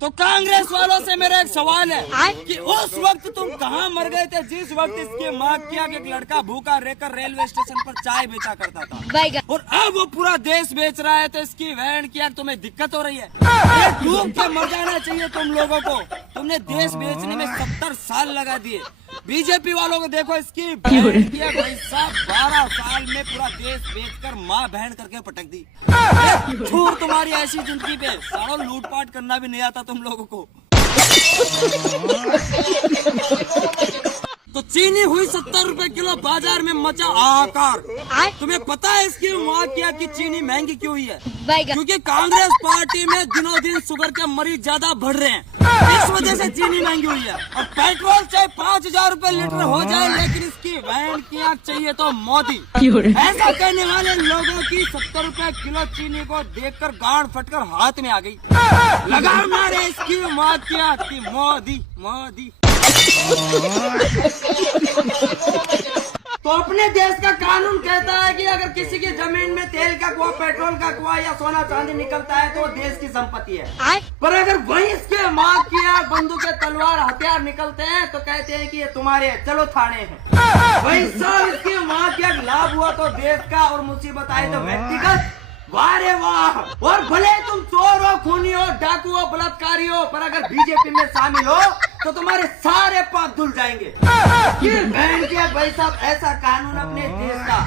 तो कांग्रेस वालों से मेरा एक सवाल है कि उस वक्त तुम कहाँ मर गए थे जिस वक्त इसकी माँ किया एक लड़का भूखा रहकर रेलवे स्टेशन पर चाय बेचा करता था, और अब वो पूरा देश बेच रहा है। तो इसकी वैन की तुम्हें दिक्कत हो रही है? ये डूब के मर जाना चाहिए तुम लोगों को। तुमने देश बेचने में 70 साल लगा दिए। बीजेपी वालों को देखो, इसकी बहन की भाई साहब 12 साल में पूरा देश बेचकर माँ बहन करके पटक दी। छूर तुम्हारी ऐसी जिंदगी पे सालों लूटपाट करना भी नहीं आता तुम लोगों को। तो चीनी हुई 70 रुपए किलो, बाजार में मचा हाहाकार। तुम्हें पता है इसकी माँ क्या की चीनी महंगी क्यों हुई है? क्योंकि कांग्रेस पार्टी में दिनों दिन शुगर के मरीज ज्यादा बढ़ रहे हैं, इस वजह से चीनी महंगी हुई है। और पेट्रोल चाहे 5000 रुपए लीटर हो जाए, लेकिन इसकी वैन की आग चाहिए तो मोदी। ऐसा कहने वाले लोगों की 70 रुपए किलो चीनी को देखकर गांड फटकर हाथ में आ गई। लगा मारे इसकी माँ की आग की मोदी मोदी। तो अपने देश का कानून कहता है कि अगर किसी की जमीन में तेल का कुआं, पेट्रोल का कुआं या सोना चांदी निकलता है तो वो देश की संपत्ति है। पर अगर वही इसके माँ की आग, बंदूकें, तलवार, हथियार निकलते हैं तो कहते हैं कि ये तुम्हारे, चलो थाने हैं। वही सब इसकी माँ की आग लाभ हुआ तो देश का, और मुसीबत आए तो व्यक्तिगत। वाह रे वाह। और भले तुम चोर हो, खूनी हो, डाकू हो, बलात्कारी हो, पर अगर बीजेपी में शामिल हो तो तुम्हारे सारे पाप धुल जाएंगे। बहन के भाई साहब, ऐसा कानून अपने देश का।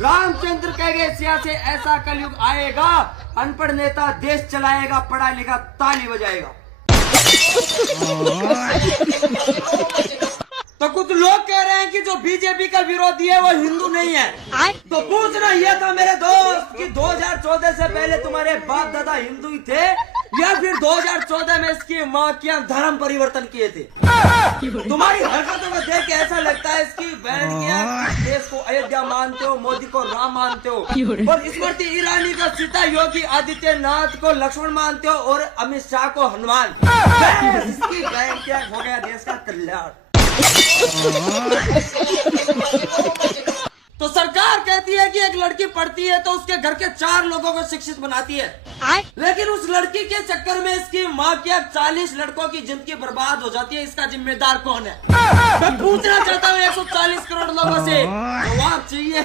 रामचंद्र कह गए सिया से ऐसा कलयुग आएगा, अनपढ़ नेता देश चलाएगा, पढ़ा लिखा ताली बजाएगा। तो कुछ लोग कह रहे हैं कि जो बीजेपी का विरोधी है वो हिंदू नहीं है। तो पूछना यह था मेरे दोस्त कि 2014 से पहले तुम्हारे बाप दादा हिंदू ही थे या फिर 2014 में इसकी माँ की धर्म परिवर्तन किए थे? तुम्हारी हरकतों को देख के ऐसा लगता है इसकी बहन की देश को अयोध्या मानते हो, मोदी को राम मानते हो, और स्मृति ईरानी को सीता, योगी आदित्यनाथ को लक्ष्मण मानते हो, और अमित शाह को हनुमान। इसकी बहन क्या हो गया देश का कल्याण। तो सरकार कहती है कि एक लड़की पढ़ती है तो उसके घर के 4 लोगों को शिक्षित बनाती है, लेकिन उस लड़की के चक्कर में इसकी माँ के 40 लड़कों की जिंदगी बर्बाद हो जाती है। इसका जिम्मेदार कौन है? मैं पूछना चाहता हूँ 140 करोड़ लोगों से जवाब चाहिए।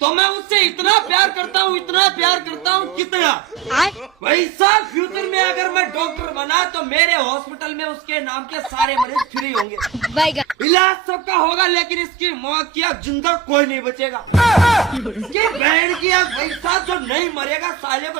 तो मैं उससे इतना प्यार करता हूँ, इतना प्यार करता हूँ, कितना भाई साहब, फ्यूचर में अगर मैं डॉक्टर बना तो मेरे हॉस्पिटल में उसके नाम के सारे मरीज फ्री होंगे, इलाज सबका होगा, लेकिन इसकी मौत की जिंदा कोई नहीं बचेगा। इसकी बहन की भाई साहब जो नहीं मरेगा साले को